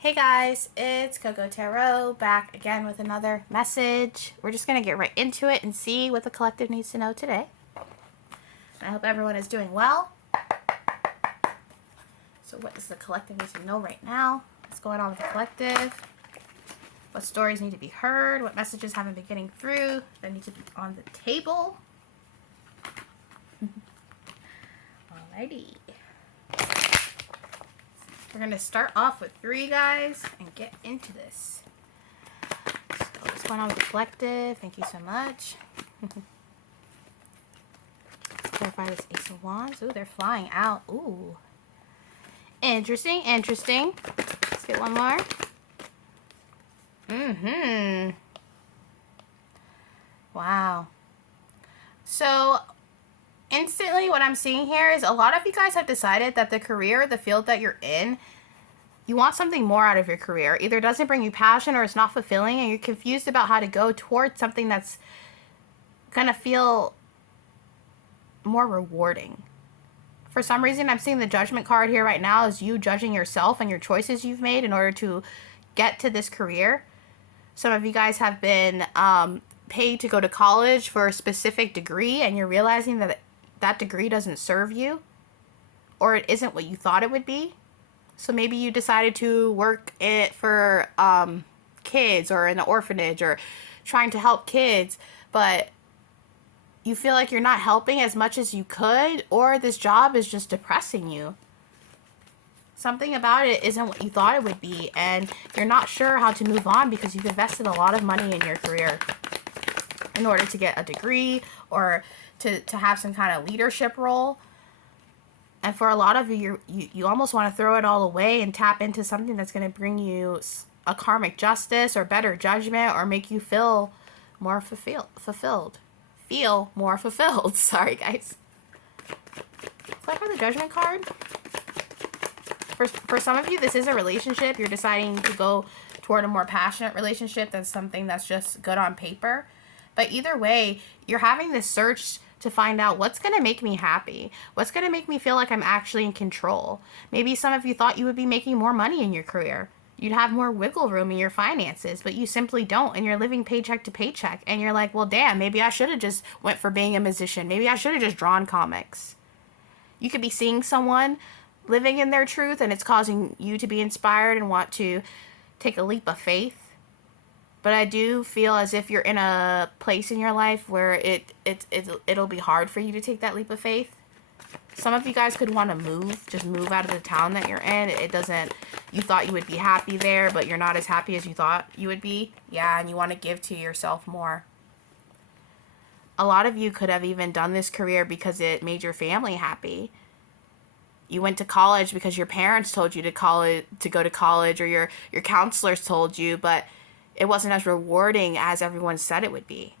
Hey guys, it's CocoaTarot back again with another message. We're just going to get right into it and see what the collective needs to know today. I hope everyone is doing well. So what does the collective need to know right now? What's going on with the collective? What stories need to be heard? What messages haven't been getting through that need to be on the table? Alrighty. We're going to start off with 3 guys and get into this. So what's going on with the collective? Thank you so much. Clarify this Ace of Wands. Ooh, they're flying out. Ooh. Interesting, interesting. Let's get one more. Wow. So instantly what I'm seeing here is a lot of you guys have decided that the career, the field that you're in, you want something more out of your career. Either it doesn't bring you passion or it's not fulfilling, and you're confused about how to go towards something that's gonna feel more rewarding. For some reason, I'm seeing the Judgment card here right now as you judging yourself and your choices you've made in order to get to this career. Some of you guys have been paid to go to college for a specific degree, and you're realizing that that degree doesn't serve you, or it isn't what you thought it would be. So maybe you decided to work it for kids or in the orphanage or trying to help kids, but you feel like you're not helping as much as you could, or this job is just depressing you. Something about it isn't what you thought it would be, and you're not sure how to move on because you've invested a lot of money in your career in order to get a degree or to have some kind of leadership role. And for a lot of you, you almost want to throw it all away and tap into something that's going to bring you a karmic justice or better judgment or make you feel more fulfilled. Feel more fulfilled. Sorry, guys. Click on the Judgment card. For some of you, this is a relationship. You're deciding to go toward a more passionate relationship than something that's just good on paper. But either way, you're having this search to find out what's going to make me happy. What's going to make me feel like I'm actually in control. Maybe some of you thought you would be making more money in your career. You'd have more wiggle room in your finances, but you simply don't, and you're living paycheck to paycheck. And you're like, well, damn, maybe I should have just went for being a musician. Maybe I should have just drawn comics. You could be seeing someone living in their truth, and it's causing you to be inspired and want to take a leap of faith. But I do feel as if you're in a place in your life where it'll be hard for you to take that leap of faith. Some of you guys could want to move, just move out of the town that you're in. You thought you would be happy there, but you're not as happy as you thought you would be. Yeah, and you want to give to yourself more. A lot of you could have even done this career because it made your family happy. You went to college because your parents told you to go to college, or your counselors told you, but it wasn't as rewarding as everyone said it would be.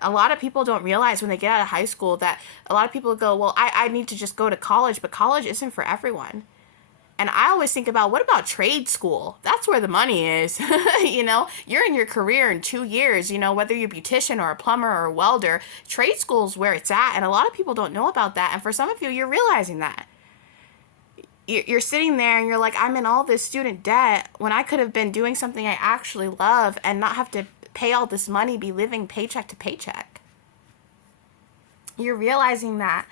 A lot of people don't realize when they get out of high school that a lot of people go, well, I need to just go to college, but college isn't for everyone. And I always think about, what about trade school? That's where the money is. You know, you're in your career in 2 years, you know, whether you're a beautician or a plumber or a welder, trade school is where it's at. And a lot of people don't know about that. And for some of you, you're realizing that. You're sitting there and you're like, I'm in all this student debt when I could have been doing something I actually love and not have to pay all this money, be living paycheck to paycheck. You're realizing that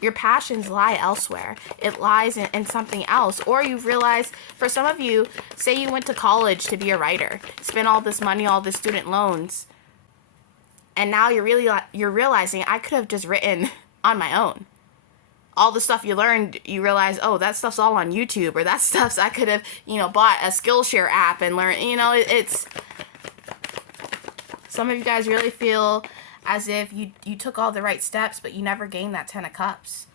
your passions lie elsewhere. It lies in something else. Or you've realized, for some of you, say you went to college to be a writer, spent all this money, all the student loans, and now you're realizing, I could have just written on my own. All the stuff you learned, you realize, oh, that stuff's all on YouTube, or that stuff's, I could have, bought a Skillshare app and learned, it's, some of you guys really feel as if you took all the right steps, but you never gained that 10 of Cups.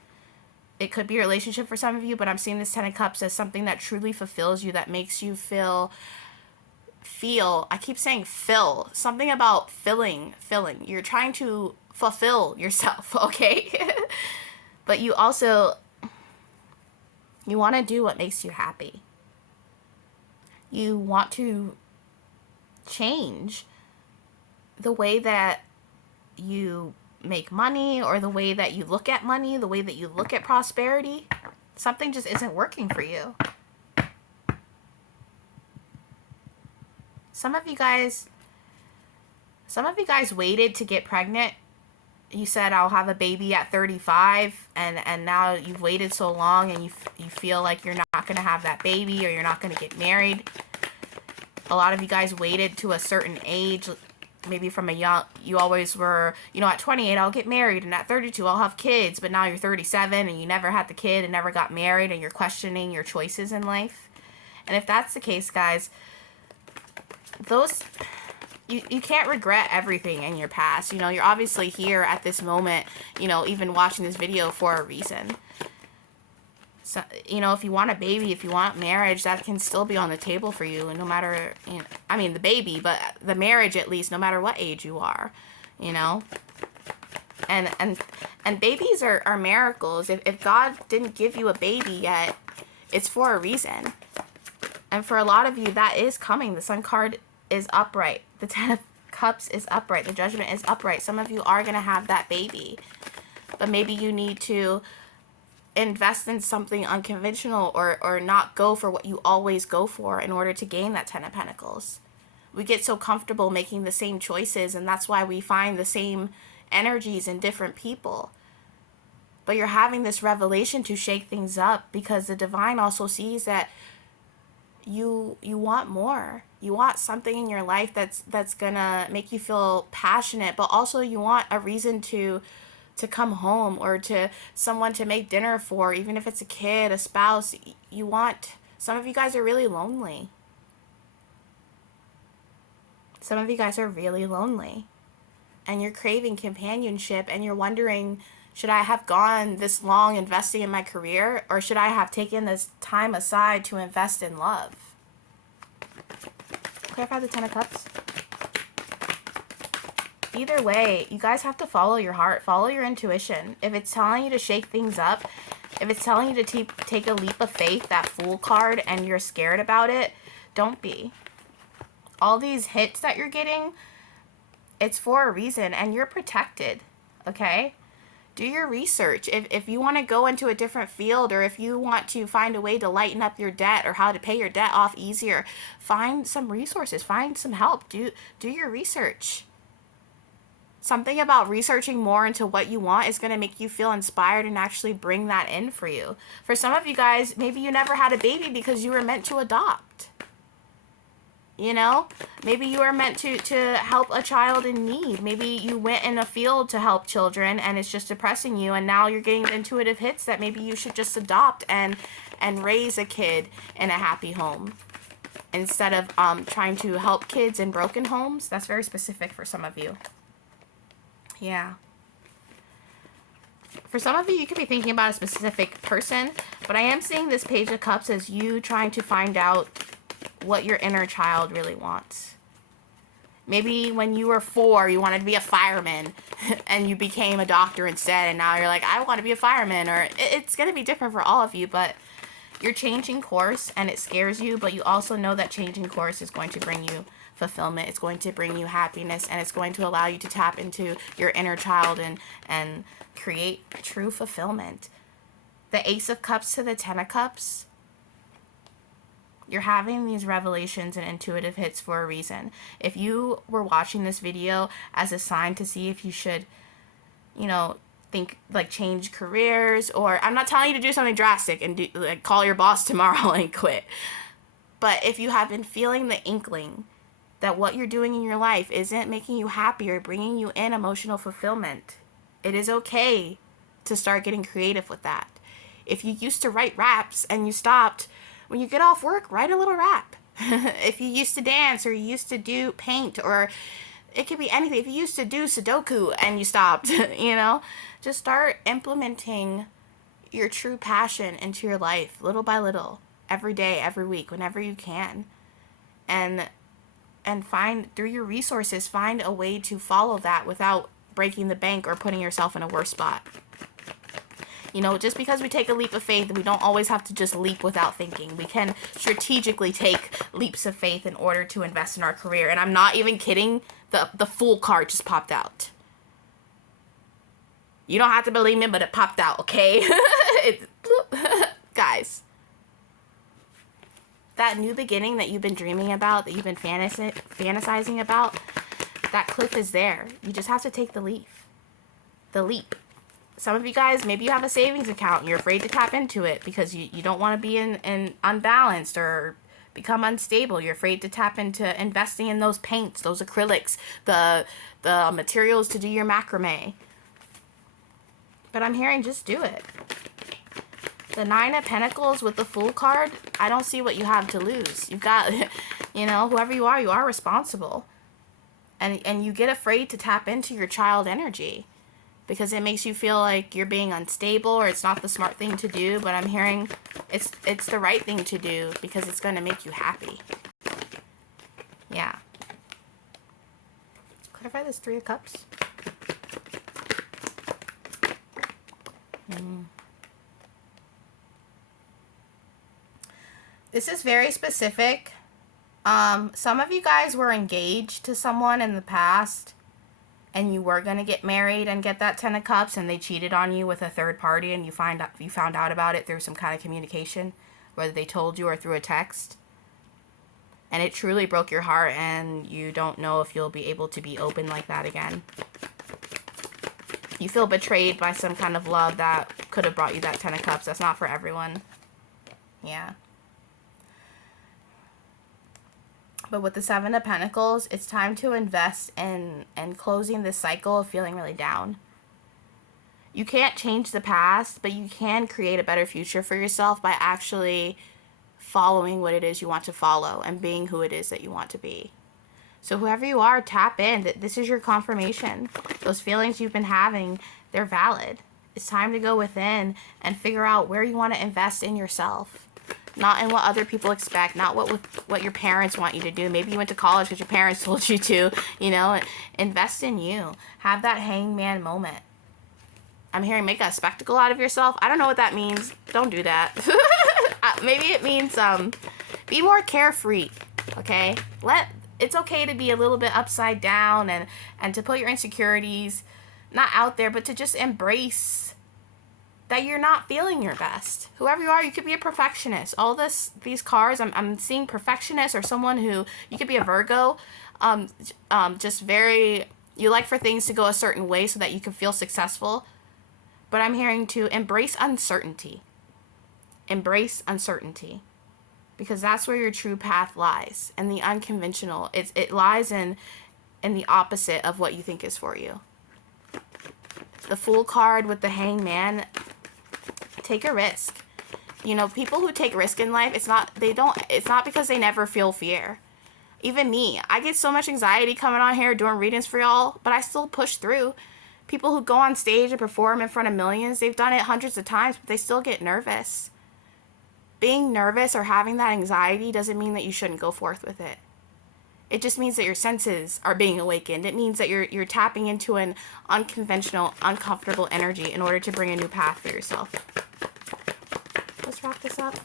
It could be a relationship for some of you, but I'm seeing this 10 of Cups as something that truly fulfills you, that makes you feel, I keep saying fill, something about filling. You're trying to fulfill yourself, okay? But you also, you want to do what makes you happy. You want to change the way that you make money, or the way that you look at money, the way that you look at prosperity. Something just isn't working for you. Some of you guys waited to get pregnant. You said, I'll have a baby at 35, and now you've waited so long, and you feel like you're not going to have that baby, or you're not going to get married. A lot of you guys waited to a certain age, maybe from a young, you always were, you know, at 28, I'll get married, and at 32, I'll have kids, but now you're 37, and you never had the kid, and never got married, and you're questioning your choices in life. And if that's the case, guys, you can't regret everything in your past. You know, you're obviously here at this moment, you know, even watching this video for a reason. So, you know, if you want a baby, if you want marriage, that can still be on the table for you. And no matter, you know, I mean, the baby, but the marriage, at least, no matter what age you are, you know. And babies are miracles. If God didn't give you a baby yet, it's for a reason. And for a lot of you, that is coming. The Sun card is upright. The Ten of Cups is upright. The Judgment is upright. Some of you are going to have that baby. But maybe you need to invest in something unconventional, or not go for what you always go for in order to gain that Ten of Pentacles. We get so comfortable making the same choices, and that's why we find the same energies in different people. But you're having this revelation to shake things up, because the divine also sees that you want more. You want something in your life that's gonna make you feel passionate, but also you want a reason to come home, or to someone to make dinner for, even if it's a kid, a spouse. You want, some of you guys are really lonely. Some of you guys are really lonely, and you're craving companionship, and you're wondering, should I have gone this long investing in my career, or should I have taken this time aside to invest in love? Clarify the Ten of Cups. Either way, you guys have to follow your heart, follow your intuition. If it's telling you to shake things up, if it's telling you to take a leap of faith, that Fool card, and you're scared about it, don't be. All these hits that you're getting, it's for a reason, and you're protected, okay? Do your research. If you want to go into a different field, or if you want to find a way to lighten up your debt, or how to pay your debt off easier, find some resources, find some help. Do your research. Something about researching more into what you want is going to make you feel inspired and actually bring that in for you. For some of you guys, maybe you never had a baby because you were meant to adopt. You know, maybe you are meant to help a child in need. Maybe you went in a field to help children, and it's just depressing you, and now you're getting intuitive hits that maybe you should just adopt and raise a kid in a happy home, instead of trying to help kids in broken homes. That's very specific for some of you. Yeah. For some of you, you could be thinking about a specific person, but I am seeing this Page of Cups as you trying to find out what your inner child really wants. Maybe when you were 4, you wanted to be a fireman, and you became a doctor instead, and now you're like, I want to be a fireman. Or it's going to be different for all of you, but you're changing course, and it scares you, but you also know that changing course is going to bring you fulfillment. It's going to bring you happiness, and it's going to allow you to tap into your inner child and create true fulfillment. The Ace of Cups to the Ten of Cups. You're having these revelations and intuitive hits for a reason. If you were watching this video as a sign to see if you should, you know, think like change careers, or I'm not telling you to do something drastic and do, like, call your boss tomorrow and quit. But if you have been feeling the inkling that what you're doing in your life isn't making you happy or bringing you in emotional fulfillment, it is okay to start getting creative with that. If you used to write raps and you stopped, when you get off work, write a little rap. If you used to dance, or you used to do paint, or it could be anything. If you used to do Sudoku and you stopped, you know, just start implementing your true passion into your life little by little, every day, every week, whenever you can. And find, through your resources, find a way to follow that without breaking the bank or putting yourself in a worse spot. You know, just because we take a leap of faith, we don't always have to just leap without thinking. We can strategically take leaps of faith in order to invest in our career. And I'm not even kidding. The Fool card just popped out. You don't have to believe me, but it popped out, okay? Guys. that new beginning that you've been dreaming about, that you've been fantasizing about, that cliff is there. You just have to take the leap. Some of you guys, maybe you have a savings account and you're afraid to tap into it because you don't want to be in unbalanced or become unstable. You're afraid to tap into investing in those paints, those acrylics, the materials to do your macrame. But I'm hearing just do it. The Nine of Pentacles with the Fool card, I don't see what you have to lose. You've got, you know, whoever you are responsible. And you get afraid to tap into your child energy because it makes you feel like you're being unstable or it's not the smart thing to do. But I'm hearing it's the right thing to do because it's going to make you happy. Yeah. Clarify this Three of Cups. This is very specific. Some of you guys were engaged to someone in the past and you were going to get married and get that 10 of Cups and they cheated on you with a third party and you found out about it through some kind of communication, whether they told you or through a text. And it truly broke your heart and you don't know if you'll be able to be open like that again. You feel betrayed by some kind of love that could have brought you that 10 of Cups. That's not for everyone. Yeah. But with the Seven of Pentacles, it's time to invest in closing this cycle of feeling really down. You can't change the past, but you can create a better future for yourself by actually following what it is you want to follow and being who it is that you want to be. So whoever you are, tap in. That this is your confirmation. Those feelings you've been having, they're valid. It's time to go within and figure out where you want to invest in yourself. Not in what other people expect, not what your parents want you to do. Maybe you went to college because your parents told you to, you know. Invest in you. Have that hangman moment. I'm hearing make a spectacle out of yourself. I don't know what that means. Don't do that. Maybe it means be more carefree, okay? It's okay to be a little bit upside down and to put your insecurities not out there, but to just embrace that you're not feeling your best. Whoever you are, you could be a perfectionist. All these cards, I'm seeing perfectionist or someone who, you could be a Virgo, just very, you like for things to go a certain way so that you can feel successful. But I'm hearing to embrace uncertainty. Embrace uncertainty. Because that's where your true path lies. And the unconventional, it lies in the opposite of what you think is for you. The Fool card with the Hangman, take a risk. You know, people who take risk in life, it's not because they never feel fear. Even me, I get so much anxiety coming on here doing readings for y'all, but I still push through. People who go on stage and perform in front of millions, they've done it hundreds of times, but they still get nervous. Being nervous or having that anxiety doesn't mean that you shouldn't go forth with it. It just means that your senses are being awakened. It means that you're tapping into an unconventional, uncomfortable energy in order to bring a new path for yourself. Let's wrap this up.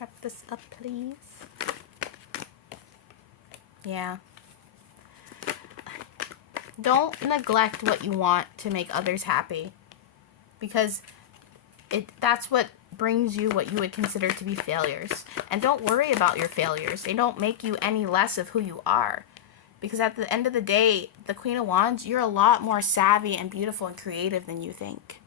Wrap this up, please. Yeah. Don't neglect what you want to make others happy. Because that's what brings you what you would consider to be failures. And don't worry about your failures. They don't make you any less of who you are. Because at the end of the day, the Queen of Wands, you're a lot more savvy and beautiful and creative than you think.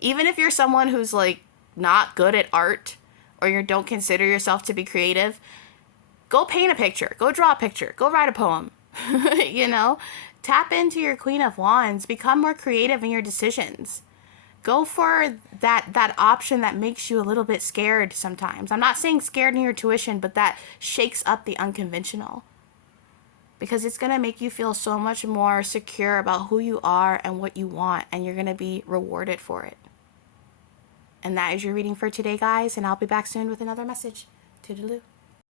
Even if you're someone who's like not good at art or you don't consider yourself to be creative, go paint a picture, go draw a picture, go write a poem. You know, tap into your Queen of Wands, become more creative in your decisions. Go for that option that makes you a little bit scared sometimes. I'm not saying scared in your tuition, but that shakes up the unconventional. Because it's going to make you feel so much more secure about who you are and what you want, and you're going to be rewarded for it. And that is your reading for today, guys, and I'll be back soon with another message. Toodaloo.